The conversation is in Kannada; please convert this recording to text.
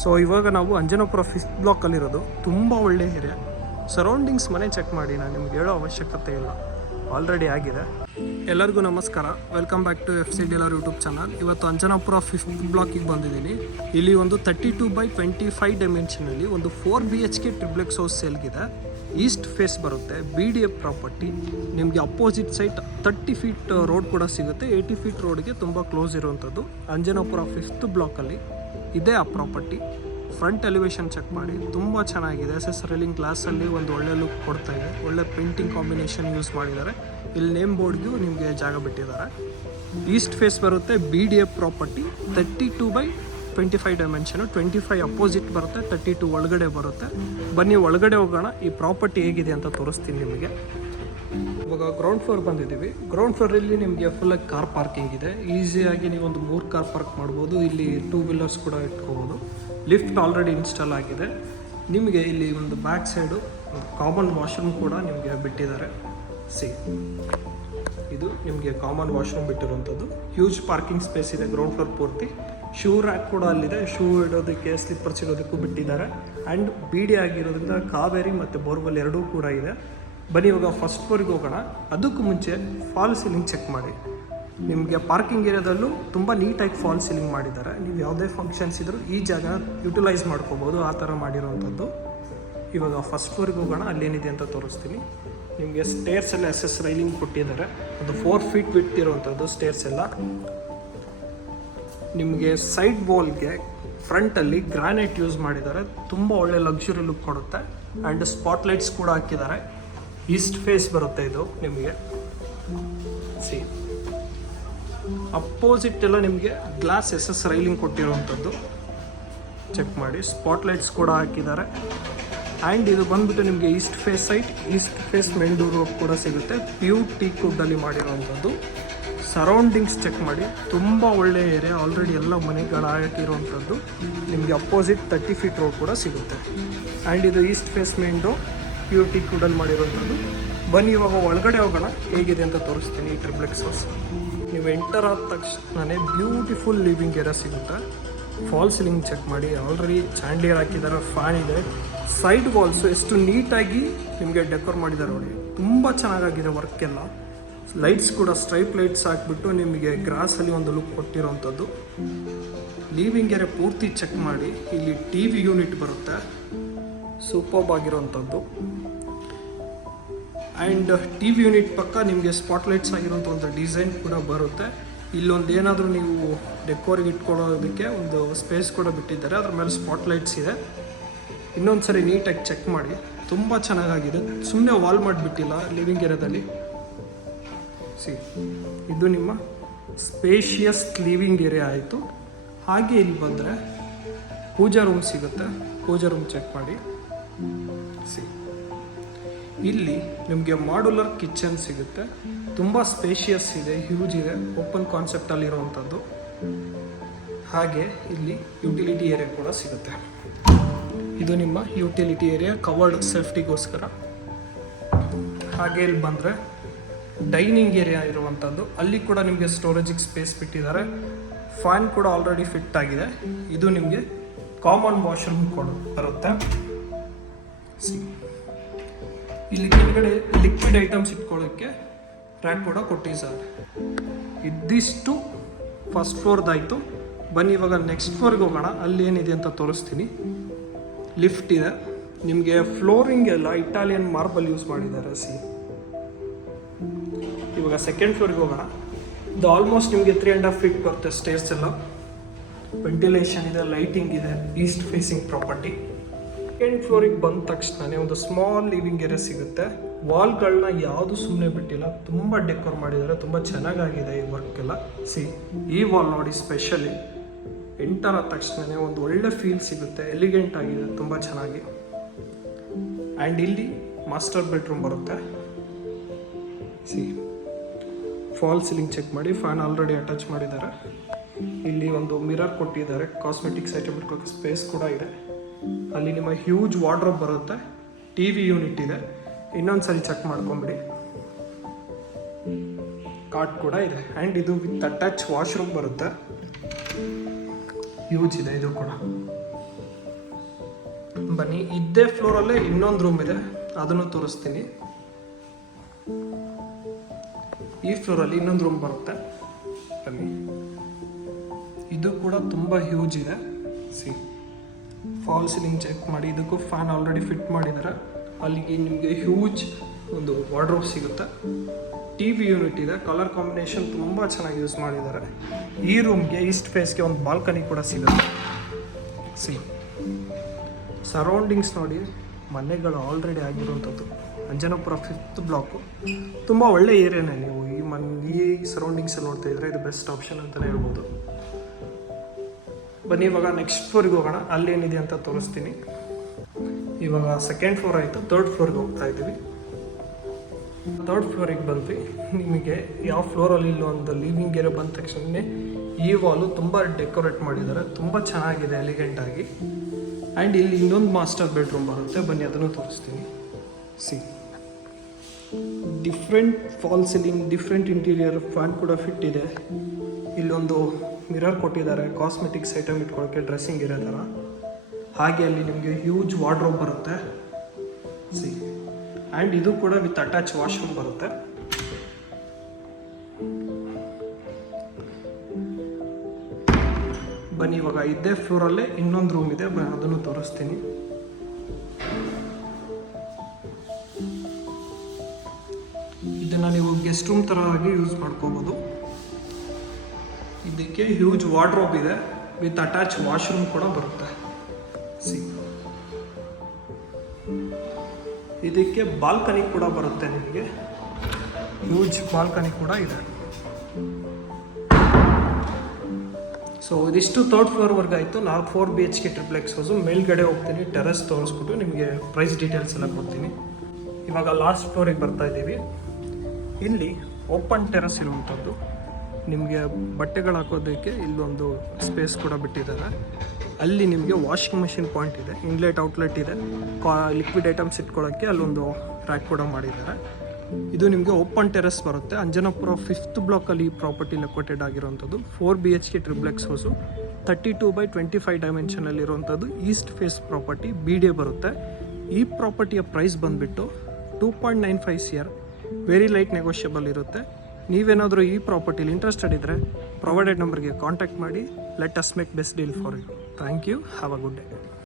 ಸೊ ಇವಾಗ ನಾವು ಅಂಜನಾಪುರ 5th ಬ್ಲಾಕಲ್ಲಿರೋದು. ತುಂಬ ಒಳ್ಳೆ ಏರಿಯಾ. ಸರೌಂಡಿಂಗ್ಸ್ ಮನೆ ಚೆಕ್ ಮಾಡಿ, ನಾನು ನಿಮ್ಗೆ ಹೇಳೋ ಅವಶ್ಯಕತೆ ಇಲ್ಲ, ಆಲ್ರೆಡಿ ಆಗಿದೆ. ಎಲ್ಲರಿಗೂ ನಮಸ್ಕಾರ, welcome back to FC dealer YouTube channel. ಇವತ್ತು ಅಂಜನಾಪುರ 5th ಬ್ಲಾಕಿಗೆ ಬಂದಿದ್ದೀನಿ. ಇಲ್ಲಿ ಒಂದು 32x25 ಡೈಮೆನ್ಷನಲ್ಲಿ ಒಂದು 4 BHK ಟ್ರಿಪ್ಲೆಕ್ಸ್ ಹೌಸ್ ಸೇಲ್ಗಿದೆ. ಈಸ್ಟ್ ಫೇಸ್ ಬರುತ್ತೆ, BDF ಪ್ರಾಪರ್ಟಿ. ನಿಮಗೆ ಅಪೋಸಿಟ್ ಸೈಟ್ 30 ಫೀಟ್ ರೋಡ್ ಕೂಡ ಸಿಗುತ್ತೆ. 80 ಫೀಟ್ ರೋಡ್ಗೆ ತುಂಬ ಕ್ಲೋಸ್ ಇರುವಂಥದ್ದು. ಅಂಜನಾಪುರ 5th ಬ್ಲಾಕಲ್ಲಿ ಇದೇ ಆ ಪ್ರಾಪರ್ಟಿ. ಫ್ರಂಟ್ ಎಲಿವೇಶನ್ ಚೆಕ್ ಮಾಡಿ, ತುಂಬ ಚೆನ್ನಾಗಿದೆ. SS ರೈಲಿಂಗ್ ಗ್ಲಾಸಲ್ಲಿ ಒಂದು ಒಳ್ಳೆ ಲುಕ್ ಕೊಡ್ತಾ ಇದೆ. ಒಳ್ಳೆ ಪ್ರಿಂಟಿಂಗ್ ಕಾಂಬಿನೇಷನ್ ಯೂಸ್ ಮಾಡಿದ್ದಾರೆ. ಇಲ್ಲಿ ನೇಮ್ ಬೋರ್ಡ್ಗೂ ನಿಮಗೆ ಜಾಗ ಬಿಟ್ಟಿದ್ದಾರೆ. ಈಸ್ಟ್ ಫೇಸ್ ಬರುತ್ತೆ, BDF property. 32x25 dimension, 25 opposite ಬರುತ್ತೆ, 32 ಒಳಗಡೆ ಬರುತ್ತೆ. ಬನ್ನಿ ಒಳಗಡೆ ಹೋಗೋಣ, ಈ ಪ್ರಾಪರ್ಟಿ ಹೇಗಿದೆ ಅಂತ ತೋರಿಸ್ತೀನಿ ನಿಮಗೆ. ಇವಾಗ ಗ್ರೌಂಡ್ ಫ್ಲೋರ್ ಬಂದಿದ್ದೀವಿ. ಗ್ರೌಂಡ್ ಫ್ಲೋರಲ್ಲಿ ನಿಮಗೆ ಫುಲ್ಲಾಗಿ ಕಾರ್ ಪಾರ್ಕಿಂಗ್ ಇದೆ. ಈಸಿಯಾಗಿ ನೀವು ಒಂದು 3 ಕಾರ್ ಪಾರ್ಕ್ ಮಾಡ್ಬೋದು. ಇಲ್ಲಿ 2 ವೀಲರ್ಸ್ ಕೂಡ ಇಟ್ಕೋಬೋದು. ಲಿಫ್ಟ್ ಆಲ್ರೆಡಿ ಇನ್ಸ್ಟಾಲ್ ಆಗಿದೆ. ನಿಮಗೆ ಇಲ್ಲಿ ಒಂದು ಬ್ಯಾಕ್ ಸೈಡು ಕಾಮನ್ ವಾಶ್ರೂಮ್ ಕೂಡ ನಿಮಗೆ ಬಿಟ್ಟಿದ್ದಾರೆ. ಇದು ನಿಮಗೆ ಕಾಮನ್ ವಾಶ್ರೂಮ್ ಬಿಟ್ಟಿರುವಂಥದ್ದು. ಹ್ಯೂಜ್ ಪಾರ್ಕಿಂಗ್ ಸ್ಪೇಸ್ ಇದೆ ಗ್ರೌಂಡ್ ಫ್ಲೋರ್ ಪೂರ್ತಿ. ಶೂ ರ್ಯಾಕ್ ಕೂಡ ಅಲ್ಲಿದೆ. ಶೂ ಇಡೋದಕ್ಕೆ, ಸ್ಲಿಪ್ಪರ್ಸ್ ಇಡೋದಕ್ಕೂ ಬಿಟ್ಟಿದ್ದಾರೆ. ಆ್ಯಂಡ್ BD ಆಗಿರೋದ್ರಿಂದ ಕಾವೇರಿ ಮತ್ತು ಬೋರ್ವೆಲ್ ಎರಡೂ ಕೂಡ ಇದೆ. ಬನ್ನಿ ಇವಾಗ ಫಸ್ಟ್ ಫ್ಲೋರಿಗೆ ಹೋಗೋಣ. ಅದಕ್ಕೂ ಮುಂಚೆ ಫಾಲ್ ಸೀಲಿಂಗ್ ಚೆಕ್ ಮಾಡಿ. ನಿಮಗೆ ಪಾರ್ಕಿಂಗ್ ಏರಿಯಾದಲ್ಲೂ ತುಂಬ ನೀಟಾಗಿ ಫಾಲ್ ಸೀಲಿಂಗ್ ಮಾಡಿದ್ದಾರೆ. ನೀವು ಯಾವುದೇ ಫಂಕ್ಷನ್ಸ್ ಇದ್ದರೂ ಈ ಜಾಗ ಯುಟಿಲೈಸ್ ಮಾಡ್ಕೋಬೋದು, ಆ ಥರ ಮಾಡಿರೋವಂಥದ್ದು. ಇವಾಗ ಫಸ್ಟ್ ಫ್ಲೋರಿಗೆ ಹೋಗೋಣ, ಅಲ್ಲೇನಿದೆ ಅಂತ ತೋರಿಸ್ತೀನಿ ನಿಮಗೆ. ಸ್ಟೇರ್ಸ್ ಎಲ್ಲ SS ರೈಲಿಂಗ್ ಕೊಟ್ಟಿದ್ದಾರೆ. ಅದು 4 ಫೀಟ್ ಬಿಟ್ಟಿರುವಂಥದ್ದು ಸ್ಟೇರ್ಸ್ ಎಲ್ಲ. ನಿಮಗೆ ಸೈಡ್ ವಾಲ್ಗೆ ಫ್ರಂಟಲ್ಲಿ ಗ್ರಾನೈಟ್ ಯೂಸ್ ಮಾಡಿದ್ದಾರೆ. ತುಂಬ ಒಳ್ಳೆ ಲಕ್ಸುರಿ ಲುಕ್ ಕೊಡುತ್ತೆ. ಆ್ಯಂಡ್ ಸ್ಪಾಟ್ಲೈಟ್ಸ್ ಕೂಡ ಹಾಕಿದ್ದಾರೆ. ಈಸ್ಟ್ ಫೇಸ್ ಬರುತ್ತೆ ಇದು ನಿಮಗೆ. ಅಪೋಸಿಟ್ ಎಲ್ಲ ನಿಮಗೆ ಗ್ಲಾಸ್ SS ರೈಲಿಂಗ್ ಕೊಟ್ಟಿರುವಂಥದ್ದು ಚೆಕ್ ಮಾಡಿ. ಸ್ಪಾಟ್ಲೈಟ್ಸ್ ಕೂಡ ಹಾಕಿದ್ದಾರೆ. ಆ್ಯಂಡ್ ಇದು ಬಂದ್ಬಿಟ್ಟು ನಿಮಗೆ east face site. East face main door ಕೂಡ ಸಿಗುತ್ತೆ. ಪ್ಯೂರ್ ಟೀಕ್ ವುಡ್ಡಲ್ಲಿ ಮಾಡಿರುವಂಥದ್ದು. ಸರೌಂಡಿಂಗ್ಸ್ ಚೆಕ್ ಮಾಡಿ, ತುಂಬ ಒಳ್ಳೆಯ ಏರಿಯಾ. ಆಲ್ರೆಡಿ ಎಲ್ಲ ಮನೆಗಳಾಗಿರುವಂಥದ್ದು. ನಿಮಗೆ ಅಪೋಸಿಟ್ 30 ಫೀಟ್ ರೋಡ್ ಕೂಡ ಸಿಗುತ್ತೆ. ಆ್ಯಂಡ್ ಇದು east face main door, pure teak ವುಡ್ಡಲ್ಲಿ ಮಾಡಿರುವಂಥದ್ದು. ಬನ್ನಿ ಇವಾಗ ಒಳಗಡೆ ಹೋಗೋಣ, ಹೇಗಿದೆ ಅಂತ ತೋರಿಸ್ತೀನಿ ಈ ಟ್ರಿಪ್ಲೆಕ್ಸ್ ಹೌಸ್. ನೀವು ಎಂಟರ್ ಆದ ತಕ್ಷಣವೇ ಬ್ಯೂಟಿಫುಲ್ ಲಿವಿಂಗ್ ಏರಿಯಾ ಸಿಗುತ್ತೆ. ಫಾಲ್ ಸೀಲಿಂಗ್ ಚೆಕ್ ಮಾಡಿ, ಆಲ್ರೆಡಿ ಚಾಂಡಿಯರ್ ಹಾಕಿದ್ದಾರೆ, ಫ್ಯಾನ್ ಇದೆ. ಸೈಡ್ ವಾಲ್ಸು ಎಷ್ಟು ನೀಟಾಗಿ ನಿಮಗೆ ಡೆಕೋರ್ ಮಾಡಿದ್ದಾರೆ ನೋಡಿ, ತುಂಬ ಚೆನ್ನಾಗಾಗಿದೆ ವರ್ಕ್ ಎಲ್ಲ. ಲೈಟ್ಸ್ ಕೂಡ ಸ್ಟ್ರೈಪ್ ಲೈಟ್ಸ್ ಹಾಕ್ಬಿಟ್ಟು ನಿಮಗೆ ಗ್ರಾಸಲ್ಲಿ ಒಂದು ಲುಕ್ ಕೊಟ್ಟಿರೋವಂಥದ್ದು. ಲಿವಿಂಗ್ ಏರಿಯಾ ಪೂರ್ತಿ ಚೆಕ್ ಮಾಡಿ. ಇಲ್ಲಿ TV ಯೂನಿಟ್ ಬರುತ್ತೆ, ಸೂಪರ್ಬ್ ಆಗಿರೋವಂಥದ್ದು. ಆ್ಯಂಡ್ TV ಯೂನಿಟ್ ಪಕ್ಕ ನಿಮಗೆ ಸ್ಪಾಟ್ಲೈಟ್ಸ್ ಆಗಿರೋಂಥ ಒಂದು ಡಿಸೈನ್ ಕೂಡ ಬರುತ್ತೆ. ಇಲ್ಲೊಂದು ಏನಾದರೂ ನೀವು ಡೆಕೋರಿಗೆ ಇಟ್ಕೊಳ್ಳೋದಕ್ಕೆ ಒಂದು ಸ್ಪೇಸ್ ಕೂಡ ಬಿಟ್ಟಿದ್ದಾರೆ. ಅದ್ರ ಮೇಲೆ ಸ್ಪಾಟ್ಲೈಟ್ಸ್ ಇದೆ. ಇನ್ನೊಂದು ಸರಿ ನೀಟಾಗಿ ಚೆಕ್ ಮಾಡಿ, ತುಂಬ ಚೆನ್ನಾಗಾಗಿದೆ. ಸುಮ್ಮನೆ ವಾಲ್ ಮಾಡಿಬಿಟ್ಟಿಲ್ಲ ಲಿವಿಂಗ್ ಏರಿಯಾದಲ್ಲಿ. ಇದು ನಿಮ್ಮ ಸ್ಪೇಷಿಯಸ್ ಲಿವಿಂಗ್ ಏರಿಯಾ ಆಯಿತು. ಹಾಗೆ ಇಲ್ಲಿ ಬಂದರೆ ಪೂಜಾ ರೂಮ್ ಸಿಗುತ್ತೆ. ಪೂಜಾ ರೂಮ್ ಚೆಕ್ ಮಾಡಿ. ಇಲ್ಲಿ ನಿಮಗೆ ಮಾಡ್ಯುಲರ್ ಕಿಚನ್ ಸಿಗುತ್ತೆ. ತುಂಬ ಸ್ಪೇಷಿಯಸ್ ಇದೆ, ಹ್ಯೂಜ್ ಇದೆ, ಓಪನ್ ಕಾನ್ಸೆಪ್ಟಲ್ಲಿರುವಂಥದ್ದು. ಹಾಗೆ ಇಲ್ಲಿ ಯುಟಿಲಿಟಿ ಏರಿಯಾ ಕೂಡ ಸಿಗುತ್ತೆ. ಇದು ನಿಮ್ಮ ಯುಟಿಲಿಟಿ ಏರಿಯಾ, ಕವರ್ಡ್ ಸೇಫ್ಟಿಗೋಸ್ಕರ. ಹಾಗೆ ಇಲ್ಲಿ ಬಂದರೆ ಡೈನಿಂಗ್ ಏರಿಯಾ ಇರುವಂಥದ್ದು. ಅಲ್ಲಿ ಕೂಡ ನಿಮಗೆ ಸ್ಟೋರೇಜಿಗೆ ಸ್ಪೇಸ್ ಬಿಟ್ಟಿದ್ದಾರೆ. ಫ್ಯಾನ್ ಕೂಡ ಆಲ್ರೆಡಿ ಫಿಟ್ ಆಗಿದೆ. ಇದು ನಿಮಗೆ ಕಾಮನ್ ವಾಶ್ರೂಮ್ ಕೂಡ ಬರುತ್ತೆ. ಇಲ್ಲಿ ಕೆಳಗಡೆ ಲಿಕ್ವಿಡ್ ಐಟಮ್ಸ್ ಇಟ್ಕೊಳ್ಳೋಕ್ಕೆ ರ್ಯಾಕ್ ಕೂಡ ಕೊಟ್ಟಿದ್ದಾರೆ. ಇದಿಷ್ಟು ಫಸ್ಟ್ ಫ್ಲೋರ್ದಾಯಿತು. ಬನ್ನಿ ಇವಾಗ ನೆಕ್ಸ್ಟ್ ಫ್ಲೋರ್ಗೆ ಹೋಗೋಣ, ಅಲ್ಲಿ ಏನಿದೆ ಅಂತ ತೋರಿಸ್ತೀನಿ. ಲಿಫ್ಟ್ ಇದೆ. ನಿಮಗೆ ಫ್ಲೋರಿಂಗ್ ಎಲ್ಲ ಇಟಾಲಿಯನ್ ಮಾರ್ಬಲ್ ಯೂಸ್ ಮಾಡಿದ್ದಾರೆ. ಇವಾಗ ಸೆಕೆಂಡ್ ಫ್ಲೋರ್ಗೆ ಹೋಗೋಣ. ಇದು ಆಲ್ಮೋಸ್ಟ್ ನಿಮಗೆ 3.5 ಫೀಟ್ ಬರುತ್ತೆ ಸ್ಟೇರ್ಸ್ ಎಲ್ಲ. ವೆಂಟಿಲೇಷನ್ ಇದೆ, ಲೈಟಿಂಗ್ ಇದೆ. East facing property. ಸೆಕೆಂಡ್ ಫ್ಲೋರಿಗೆ ಬಂದ ತಕ್ಷಣ ಒಂದು ಸ್ಮಾಲ್ ಲಿವಿಂಗ್ ಏರಿಯಾ ಸಿಗುತ್ತೆ. ವಾಲ್ಗಳನ್ನ ಯಾವುದು ಸುಮ್ಮನೆ ಬಿಟ್ಟಿಲ್ಲ, ತುಂಬ ಡೆಕೋರ್ ಮಾಡಿದ್ದಾರೆ. ತುಂಬ ಚೆನ್ನಾಗಾಗಿದೆ ಈ ವರ್ಕ್ ಎಲ್ಲ. ಈ ವಾಲ್ ನೋಡಿ, ಸ್ಪೆಷಲಿ ಎಂಟರ್ ಆದ ತಕ್ಷಣ ಒಂದು ಒಳ್ಳೆ ಫೀಲ್ ಸಿಗುತ್ತೆ. ಎಲಿಗೆಂಟ್ ಆಗಿದೆ, ತುಂಬ ಚೆನ್ನಾಗಿ. ಆ್ಯಂಡ್ ಇಲ್ಲಿ ಮಾಸ್ಟರ್ ಬೆಡ್ರೂಮ್ ಬರುತ್ತೆ. ಫಾಲ್ ಸೀಲಿಂಗ್ ಚೆಕ್ ಮಾಡಿ. ಫ್ಯಾನ್ ಆಲ್ರೆಡಿ ಅಟ್ಯಾಚ್ ಮಾಡಿದ್ದಾರೆ. ಇಲ್ಲಿ ಒಂದು ಮಿರರ್ ಕೊಟ್ಟಿದ್ದಾರೆ. ಕಾಸ್ಮೆಟಿಕ್ಸ್ ಐಟಮ್ ಇಟ್ಕೊಳ್ಳೋಕೆ ಸ್ಪೇಸ್ ಕೂಡ ಇದೆ. ಅಲ್ಲಿ ನಿಮ್ಮ ಹ್ಯೂಜ್ ವಾರ್ಡ್ರೋಬ್ ಬರುತ್ತೆ. TV ಯೂನಿಟ್ ಇದೆ. ಇನ್ನೊಂದು ಸರಿ ಚೆಕ್ ಮಾಡ್ಕೊಂಬಿಡಿ. ಕಾರ್ಟ್ ಕೂಡ ಇದೆ. ಆ್ಯಂಡ್ ಇದು ವಿತ್ ಅಟ್ಯಾಚ್ ವಾಶ್ರೂಮ್ ಬರುತ್ತೆ. ಯೂಜ್ ಇದೆ ಇದು ಕೂಡ. ಬನ್ನಿ, ಇದ್ದೇ ಫ್ಲೋರಲ್ಲೇ ಇನ್ನೊಂದು ರೂಮ್ ಇದೆ, ಅದನ್ನು ತೋರಿಸ್ತೀನಿ. ಈ ಫ್ಲೋರಲ್ಲಿ ಇನ್ನೊಂದು ರೂಮ್ ಬರುತ್ತೆ. ಬನ್ನಿ, ಇದು ಕೂಡ ತುಂಬ ಹ್ಯೂಜ್ ಇದೆ. ಸಿ, ಫಾಲ್ ಸೀಲಿಂಗ್ ಚೆಕ್ ಮಾಡಿ, ಇದಕ್ಕೂ ಫ್ಯಾನ್ ಆಲ್ರೆಡಿ ಫಿಟ್ ಮಾಡಿದ್ದಾರೆ. ಅಲ್ಲಿಗೆ ನಿಮಗೆ ಹ್ಯೂಜ್ ಒಂದು ವಾರ್ಡ್ರೋಬ್ ಸಿಗುತ್ತೆ. ಟಿ ವಿ ಯೂನಿಟ್ ಇದೆ, ಕಲರ್ ಕಾಂಬಿನೇಷನ್ ತುಂಬ ಚೆನ್ನಾಗಿ ಯೂಸ್ ಮಾಡಿದ್ದಾರೆ. ಈ ರೂಮ್ಗೆ ಈಸ್ಟ್ ಫೇಸ್ಗೆ ಒಂದು ಬಾಲ್ಕನಿ ಕೂಡ ಸಿಗುತ್ತೆ. ಸಿ, ಸರೌಂಡಿಂಗ್ಸ್ ನೋಡಿ, ಮನೆಗಳು ಆಲ್ರೆಡಿ ಆಗಿರುವಂಥದ್ದು. ಅಂಜನಾಪುರ 5th ಬ್ಲಾಕು, ತುಂಬ ಒಳ್ಳೆ ಏರಿಯಾನೇ. ನೀವು ಈ ಸರೌಂಡಿಂಗ್ಸಲ್ಲಿ ನೋಡ್ತಾ ಇದ್ರೆ ಇದು ಬೆಸ್ಟ್ ಆಪ್ಷನ್ ಅಂತಲೇ ಹೇಳ್ಬೋದು. ಬನ್ನಿ, ಇವಾಗ ನೆಕ್ಸ್ಟ್ ಫ್ಲೋರಿಗೆ ಹೋಗೋಣ, ಅಲ್ಲೇನಿದೆ ಅಂತ ತೋರಿಸ್ತೀನಿ. ಇವಾಗ 2nd ಫ್ಲೋರ್ ಆಯಿತು, 3rd ಫ್ಲೋರ್ಗೆ ಹೋಗ್ತಾ ಇದ್ದೀವಿ. 3rd ಫ್ಲೋರಿಗೆ ಬಂದ್ವಿ. ನಿಮಗೆ ಯಾವ ಫ್ಲೋರಲ್ಲಿ ಇಲ್ಲ ಒಂದು ಲಿವಿಂಗ್ ಏರಿಯಾ ಬಂದ ತಕ್ಷಣ ಈ ವಾಲು ತುಂಬ ಡೆಕೋರೇಟ್ ಮಾಡಿದ್ದಾರೆ, ತುಂಬ ಚೆನ್ನಾಗಿದೆ, ಎಲಿಗೆಂಟಾಗಿ. ಆ್ಯಂಡ್ ಇಲ್ಲಿ ಇನ್ನೊಂದು ಮಾಸ್ಟರ್ ಬೆಡ್ರೂಮ್ ಬರುತ್ತೆ. ಬನ್ನಿ, ಅದನ್ನು ತೋರಿಸ್ತೀನಿ. C, different fall ceiling, different interior, fan ಕೂಡ ಫಿಟ್ ಇದೆ. ಇಲ್ಲೊಂದು ಮಿರರ್ ಕೊಟ್ಟಿದ್ದಾರೆ, ಕಾಸ್ಮೆಟಿಕ್ಸ್ ಐಟಮ್ ಇಟ್ಕೊಳ್ಳೋಕ್ಕೆ, ಡ್ರೆಸ್ಸಿಂಗ್ ಇರೋ ಥರ. ಹಾಗೆ ಅಲ್ಲಿ ನಿಮಗೆ ಹ್ಯೂಜ್ ವಾರ್ಡ್ರೋಬ್ ಬರುತ್ತೆ. ಸಿ, ಆ್ಯಂಡ್ ಇದು ಕೂಡ ವಿತ್ ಅಟ್ಯಾಚ್ ವಾಶ್ರೂಮ್ ಬರುತ್ತೆ. ಬನ್ನಿ, ಇವಾಗ ಇದ್ದೇ ಫ್ಲೋರಲ್ಲೇ ಇನ್ನೊಂದು ರೂಮ್ ಇದೆ, ಅದನ್ನು ತೋರಿಸ್ತೀನಿ. ಇದನ್ನು ನೀವು ಗೆಸ್ಟ್ ರೂಮ್ ಥರ ಆಗಿ ಯೂಸ್ ಮಾಡ್ಕೋಬೋದು. ಇದಕ್ಕೆ ಹ್ಯೂಜ್ ವಾರ್ಡ್ರೋಬ್ ಇದೆ, ವಿತ್ ಅಟ್ಯಾಚ್ ವಾಶ್ರೂಮ್ ಕೂಡ ಬರುತ್ತೆ. ಸಿ, ಇದಕ್ಕೆ ಬಾಲ್ಕನಿ ಕೂಡ ಬರುತ್ತೆ, ನಿಮಗೆ ಹ್ಯೂಜ್ ಬಾಲ್ಕನಿ ಕೂಡ ಇದೆ. ಸೊ ಇದಿಷ್ಟು 3rd ಫ್ಲೋರ್ವರೆಗೆ ಆಯಿತು. 4 BHK ಟ್ರಿಪ್ಲೆಕ್ಸ್ ಹೌಸು. ಮೇಲ್ಗಡೆ ಹೋಗ್ತೀನಿ, ಟೆರೆಸ್ ತೋರಿಸ್ಬಿಟ್ಟು ನಿಮಗೆ ಪ್ರೈಸ್ ಡೀಟೇಲ್ಸ್ ಎಲ್ಲ ಕೊಡ್ತೀನಿ. ಇವಾಗ ಲಾಸ್ಟ್ ಫ್ಲೋರಿಗೆ ಬರ್ತಾ ಇದ್ದೀವಿ. ಇಲ್ಲಿ ಓಪನ್ ಟೆರೆಸ್ ಇರುವಂಥದ್ದು. ನಿಮಗೆ ಬಟ್ಟೆಗಳು ಹಾಕೋದಕ್ಕೆ ಇಲ್ಲೊಂದು ಸ್ಪೇಸ್ ಕೂಡ ಬಿಟ್ಟಿದ್ದಾರೆ. ಅಲ್ಲಿ ನಿಮಗೆ ವಾಷಿಂಗ್ ಮೆಷಿನ್ ಪಾಯಿಂಟ್ ಇದೆ, ಇನ್ಲೆಟ್ ಔಟ್ಲೆಟ್ ಇದೆ, ಲಿಕ್ವಿಡ್ ಐಟಮ್ಸ್ ಇಟ್ಕೊಳ್ಳೋಕ್ಕೆ ಅಲ್ಲೊಂದು ರ್ಯಾಕ್ ಕೂಡ ಮಾಡಿದ್ದಾರೆ. ಇದು ನಿಮಗೆ ಓಪನ್ ಟೆರೆಸ್ ಬರುತ್ತೆ. ಅಂಜನಾಪುರ 5th ಬ್ಲಾಕಲ್ಲಿ ಈ ಪ್ರಾಪರ್ಟಿ ಲೊಕೇಟೆಡ್ ಆಗಿರುವಂಥದ್ದು. 4 BHK ಟ್ರಿಪ್ಲೆಕ್ಸ್ ಹೌಸು, 32/25 ಡೈಮೆನ್ಷನಲ್ಲಿರುವಂಥದ್ದು. ಈಸ್ಟ್ ಫೇಸ್ ಪ್ರಾಪರ್ಟಿ, BDA ಬರುತ್ತೆ. ಈ ಪ್ರಾಪರ್ಟಿಯ ಪ್ರೈಸ್ ಬಂದುಬಿಟ್ಟು 2.95 CR, ವೆರಿ ಲೈಟ್ ನೆಗೋಷಿಯಬಲ್ ಇರುತ್ತೆ. ನೀವೇನಾದರೂ ಈ ಪ್ರಾಪರ್ಟಿಲಿ ಇಂಟ್ರೆಸ್ಟೆಡ್ ಇದ್ದರೆ ಪ್ರೊವೈಡೆಡ್ ನಂಬರ್ಗೆ ಕಾಂಟ್ಯಾಕ್ಟ್ ಮಾಡಿ. Let us make best deal for you. Thank you, have a good day.